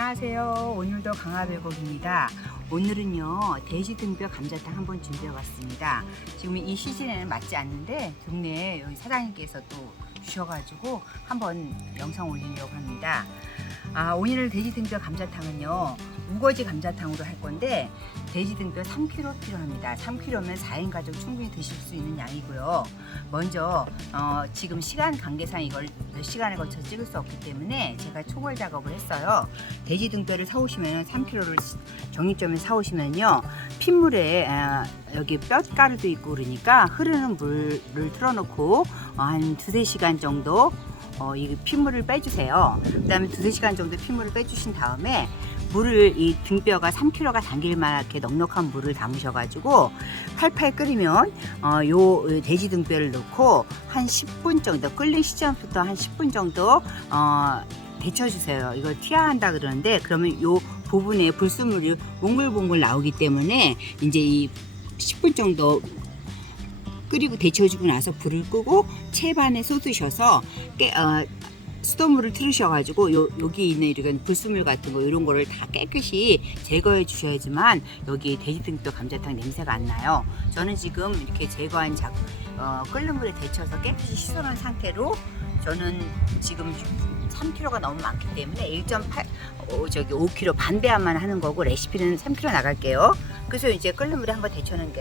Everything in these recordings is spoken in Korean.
안녕하세요. 오늘도 강화백옥입니다. 오늘은요 돼지 등뼈 감자탕 한번 준비해 왔습니다. 지금 이 시즌에는 맞지 않는데 동네에 여기 사장님께서 또 주셔가지고 한번 영상 올리려고 합니다. 오늘 돼지 등뼈 감자탕은요 우거지 감자탕으로 할 건데 돼지 등뼈 3kg 필요합니다. 3kg면 4인 가족 충분히 드실 수 있는 양이고요. 먼저 지금 시간 관계상 이걸 몇 시간에 걸쳐 찍을 수 없기 때문에 제가 초벌 작업을 했어요. 돼지 등뼈를 사오시면 3kg를 정육점에 사오시면요 핏물에 여기 뼈가루도 있고 그러니까 흐르는 물을 틀어놓고 한 2-3시간 정도 이 핏물을 빼주세요. 그 다음에 2-3시간 정도 핏물을 빼주신 다음에 물을 이 등뼈가 3kg가 담길 만하게 넉넉한 물을 담으셔가지고 팔팔 끓이면 요 돼지 등뼈를 넣고 한 10분 정도 끓는 시점부터 한 10분 정도 데쳐주세요. 이걸 튀어한다 그러는데 그러면 요 부분에 불순물이 몽글몽글 나오기 때문에 이제 이 10분 정도 끓이고 데쳐주고 나서 불을 끄고 채반에 쏟으셔서 수돗물을 틀으셔가지고 여기 있는 이런 불순물 같은 거 이런 거를 다 깨끗이 제거해 주셔야지만 여기 돼지 등뼈 감자탕 냄새가 안 나요. 저는 지금 이렇게 제거한 끓는 물에 데쳐서 깨끗이 씻어놓은 상태로 저는 지금 3kg가 너무 많기 때문에 5kg 반배합만 하는 거고 레시피는 3kg 나갈게요. 그래서 이제 끓는 물에 한번 데쳐놓은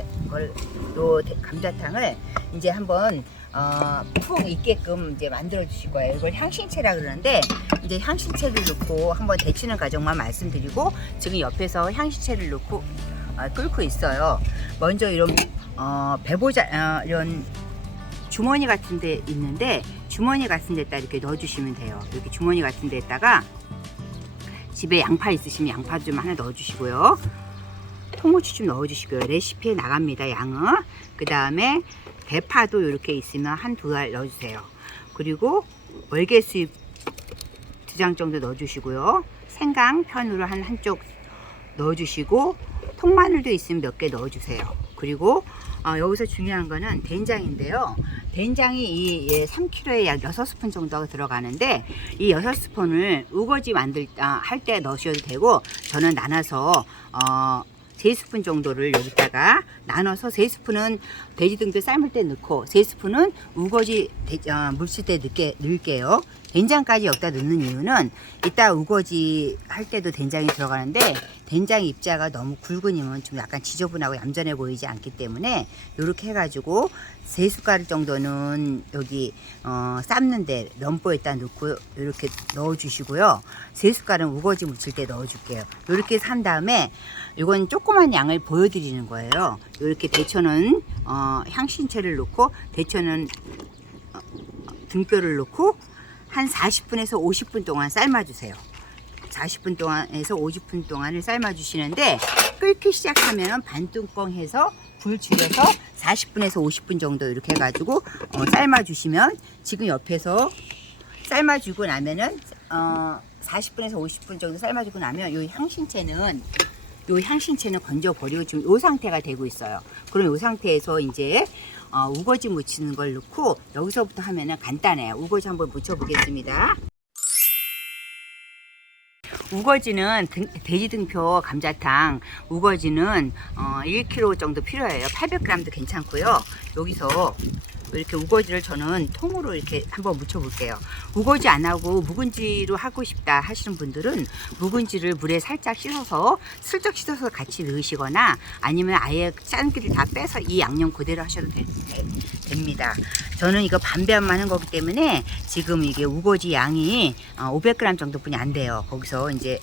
요 감자탕을 이제 한번 푹 익게끔 이제 만들어 주실 거예요. 이걸 향신채라 그러는데 이제 향신채를 넣고 한번 데치는 과정만 말씀드리고 지금 옆에서 향신채를 넣고 끓고 있어요. 먼저 이런 배보자 이런 주머니 같은 데 있는데 주머니 같은 데다 이렇게 넣어 주시면 돼요. 여기 주머니 같은 데다가 집에 양파 있으시면 양파 좀 하나 넣어 주시고요. 통후추 좀 넣어 주시고요. 레시피에 나갑니다. 양은. 그 다음에 대파도 이렇게 있으면 한두 알 넣어 주세요. 그리고 월계수잎 2장 정도 넣어 주시고요. 생강 편으로 한쪽 넣어 주시고 통마늘도 있으면 몇 개 넣어 주세요. 그리고 여기서 중요한 거는 된장인데요. 된장이 이 3kg에 약 6스푼 정도가 들어가는데 이 6스푼을 우거지 할 때 넣으셔도 되고 저는 나눠서 3스푼 정도를 여기다가 나눠서 3스푼은 돼지 등뼈 삶을 때 넣고 3스푼은 우거지 물쓸 때 넣을게요. 된장까지 여기다 넣는 이유는 이따 우거지 할 때도 된장이 들어가는데 된장 입자가 너무 굵으면 좀 약간 지저분하고 얌전해 보이지 않기 때문에 이렇게 해가지고 3숟가락 정도는 여기 삶는데 럼보에다 넣고 이렇게 넣어주시고요. 3숟가락은 우거지 무칠 때 넣어줄게요. 이렇게 산 다음에 이건 조그만 양을 보여드리는 거예요. 이렇게 데쳐놓은 향신채를 넣고 데쳐놓은 등뼈를 넣고 한 40분에서 50분 동안 삶아주세요. 40분 동안에서 50분 동안을 삶아주시는데 끓기 시작하면 반뚜껑 해서 불 줄여서 40분에서 50분 정도 이렇게 해가지고 삶아주시면 지금 옆에서 삶아주고 나면은 40분에서 50분 정도 삶아주고 나면 이 향신채는 건져버리고 지금 이 상태가 되고 있어요. 그럼 이 상태에서 이제 우거지 묻히는 걸 넣고 여기서부터 하면은 간단해요. 우거지 한번 묻혀 보겠습니다. 우거지는 돼지 등뼈 감자탕 우거지는 1kg 정도 필요해요. 800g도 괜찮고요. 여기서 이렇게 우거지를 저는 통으로 이렇게 한번 묻혀 볼게요. 우거지 안 하고 묵은지로 하고 싶다 하시는 분들은 묵은지를 물에 살짝 씻어서 슬쩍 씻어서 같이 넣으시거나 아니면 아예 짠기를 다 빼서 이 양념 그대로 하셔도 됩니다. 저는 이거 반배합만 하는 거기 때문에 지금 이게 우거지 양이 500g 정도뿐이 안 돼요. 거기서 이제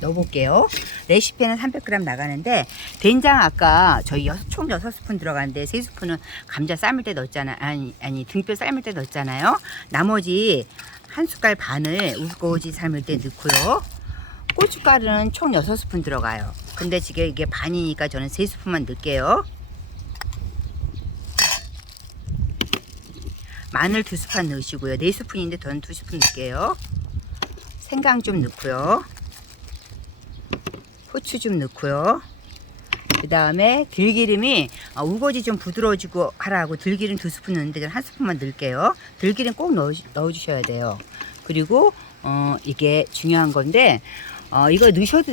넣어볼게요. 레시피는 300g 나가는데 된장 아까 저희 총 6스푼 들어가는데 3스푼은 감자 삶을 때 넣었잖아요. 아니 등뼈 삶을 때 넣었잖아요. 나머지 한 숟갈 반을 우거지 삶을 때 넣고요. 고춧가루는 총 6스푼 들어가요. 근데 지금 이게 반이니까 저는 3스푼만 넣을게요. 마늘 2스푼 넣으시고요. 4스푼인데 저는 2스푼 넣을게요. 생강 좀 넣고요. 후추 좀 넣고요. 그 다음에 들기름이 우거지 좀 부드러워지고 하라고 들기름 2스푼 넣는데 저는 1스푼만 넣을게요. 들기름 꼭 넣어주셔야 돼요. 그리고 이게 중요한 건데 이거 넣으셔도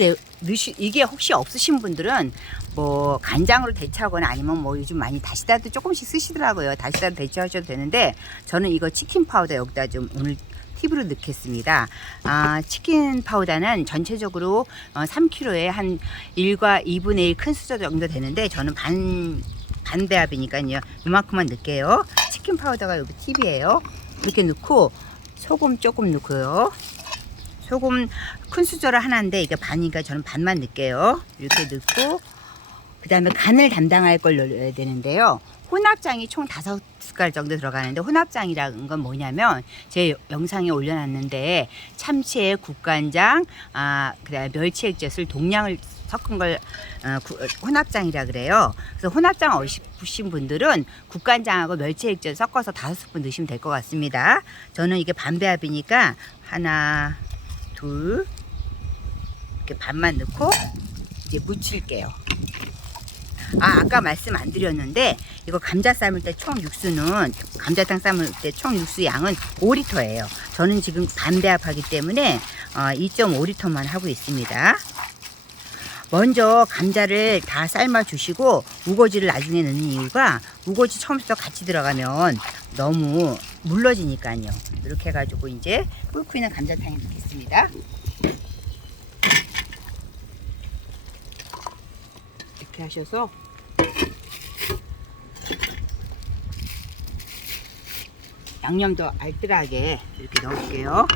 이게 혹시 없으신 분들은 뭐 간장으로 대체하거나 아니면 뭐 요즘 많이 다시다도 조금씩 쓰시더라고요. 다시다도 대체하셔도 되는데 저는 이거 치킨 파우더 여기다 좀 오늘 팁으로 넣겠습니다. 치킨 파우더는 전체적으로 3kg에 한 1과 2분의 1 큰 수저 정도 되는데 저는 반 배합이니까요. 이만큼만 넣을게요. 치킨 파우더가 여기 팁이에요. 이렇게 넣고 소금 조금 넣고요. 소금 큰 수저로 하나인데 이게 반이니까 저는 반만 넣을게요. 이렇게 넣고 그 다음에 간을 담당할 걸 넣어야 되는데요. 혼합장이 총 5숟갈 정도 들어가는데 혼합장이라는 건 뭐냐면 제 영상에 올려놨는데 참치에 국간장, 그다음에 멸치 액젓을 동량을 섞은 걸 혼합장이라 그래요. 그래서 혼합장 없으신 분들은 국간장하고 멸치 액젓 섞어서 5스푼 넣으시면 될 것 같습니다. 저는 이게 반배합이니까 하나, 둘 이렇게 반만 넣고 이제 무칠게요. 아까 말씀 안 드렸는데 이거 감자 삶을 때 총 육수는 감자탕 삶을 때 총 육수 양은 5리터예요. 저는 지금 반배합하기 때문에 2.5리터만 하고 있습니다. 먼저 감자를 다 삶아 주시고 우거지를 나중에 넣는 이유가 우거지 처음부터 같이 들어가면 너무 물러지니까요. 이렇게 해가지고 이제 끓고 있는 감자탕에 넣겠습니다. 이렇게 하셔서 양념도 알뜰하게 이렇게 넣을게요.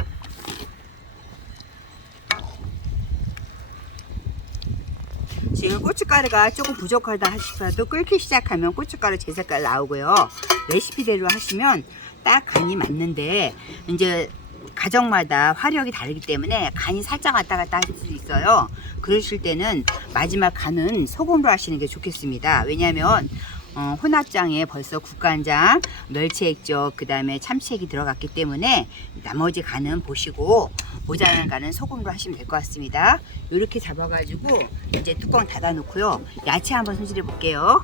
지금 고춧가루가 조금 부족하다 하시더라도 끓기 시작하면 고춧가루 제 색깔 나오고요. 레시피대로 하시면 딱 간이 맞는데 이제 가정마다 화력이 다르기 때문에 간이 살짝 왔다 갔다 할 수 있어요. 그러실 때는 마지막 간은 소금으로 하시는 게 좋겠습니다. 왜냐하면 혼합장에 벌써 국간장, 멸치액젓, 그 다음에 참치액이 들어갔기 때문에 나머지 간은 보시고 모자란 간은 소금으로 하시면 될 것 같습니다. 이렇게 잡아가지고 이제 뚜껑 닫아 놓고요. 야채 한번 손질해 볼게요.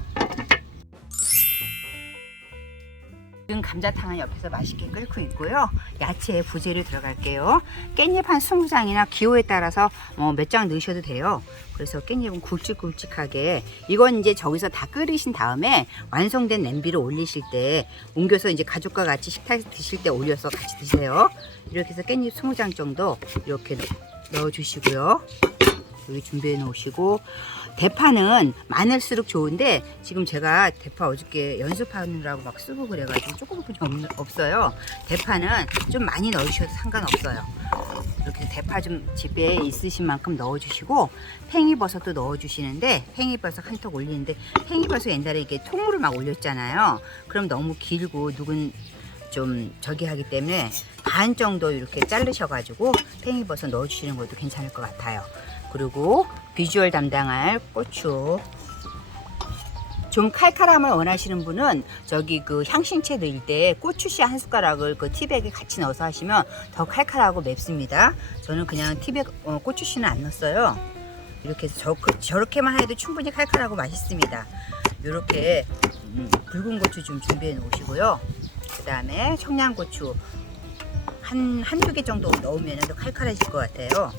지금 감자탕은 옆에서 맛있게 끓고 있고요. 야채에 부재료 들어갈게요. 깻잎 한 20장이나 기호에 따라서 몇 장 넣으셔도 돼요. 그래서 깻잎은 굵직굵직하게 이건 이제 저기서 다 끓이신 다음에 완성된 냄비로 올리실 때 옮겨서 이제 가족과 같이 식탁에 드실 때 올려서 같이 드세요. 이렇게 해서 깻잎 20장 정도 이렇게 넣어 주시고요. 여기 준비해 놓으시고 대파는 많을수록 좋은데 지금 제가 대파 어저께 연습하느라고 막 쓰고 그래가지고 조금뿐이 없어요. 대파는 좀 많이 넣으셔도 상관없어요. 이렇게 대파 좀 집에 있으신 만큼 넣어주시고 팽이버섯도 넣어주시는데 팽이버섯 한 톡 올리는데 팽이버섯 옛날에 이게 통으로 막 올렸잖아요. 그럼 너무 길고 누군 좀 저기 하기 때문에 반 정도 이렇게 자르셔가지고 팽이버섯 넣어주시는 것도 괜찮을 것 같아요. 그리고 비주얼 담당할 고추 좀 칼칼함을 원하시는 분은 저기 그 향신채 넣을 때 고추씨 한 숟가락을 그 티백에 같이 넣어서 하시면 더 칼칼하고 맵습니다. 저는 그냥 티백 고추씨는 안 넣었어요. 이렇게 해서 저렇게만 해도 충분히 칼칼하고 맛있습니다. 이렇게 붉은 고추 좀 준비해 놓으시고요. 그 다음에 청양고추 한두 개 정도 넣으면 더 칼칼해질 것 같아요.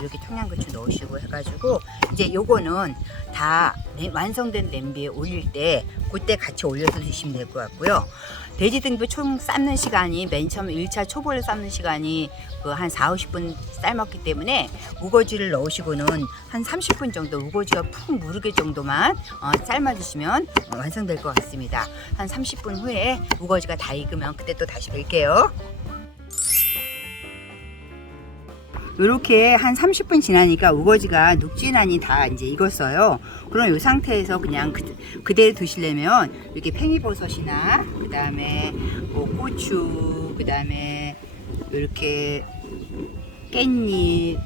이렇게 청양고추 넣으시고 해가지고 이제 요거는 다 완성된 냄비에 올릴 때 그때 같이 올려서 드시면 될 것 같고요. 돼지 등뼈 총 삶는 시간이 맨 처음 1차 초벌 삶는 시간이 한 40-50분 삶았기 때문에 우거지를 넣으시고는 한 30분 정도 우거지가 푹 무르게 정도만 삶아 주시면 완성될 것 같습니다. 한 30분 후에 우거지가 다 익으면 그때 또 다시 뵐게요. 이렇게 한 30분 지나니까 우거지가 눅진하니 다 이제 익었어요. 그럼 이 상태에서 그냥 그대로 드시려면 이렇게 팽이버섯이나 그 다음에 뭐 고추, 그 다음에 이렇게 깻잎,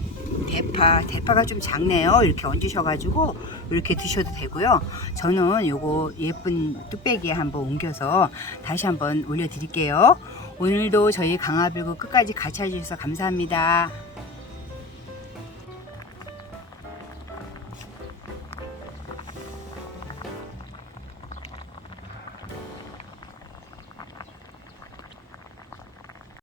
대파가 좀 작네요. 이렇게 얹으셔가지고 이렇게 드셔도 되고요. 저는 요거 예쁜 뚝배기에 한번 옮겨서 다시 한번 올려드릴게요. 오늘도 저희 강화불고 끝까지 같이 해주셔서 감사합니다.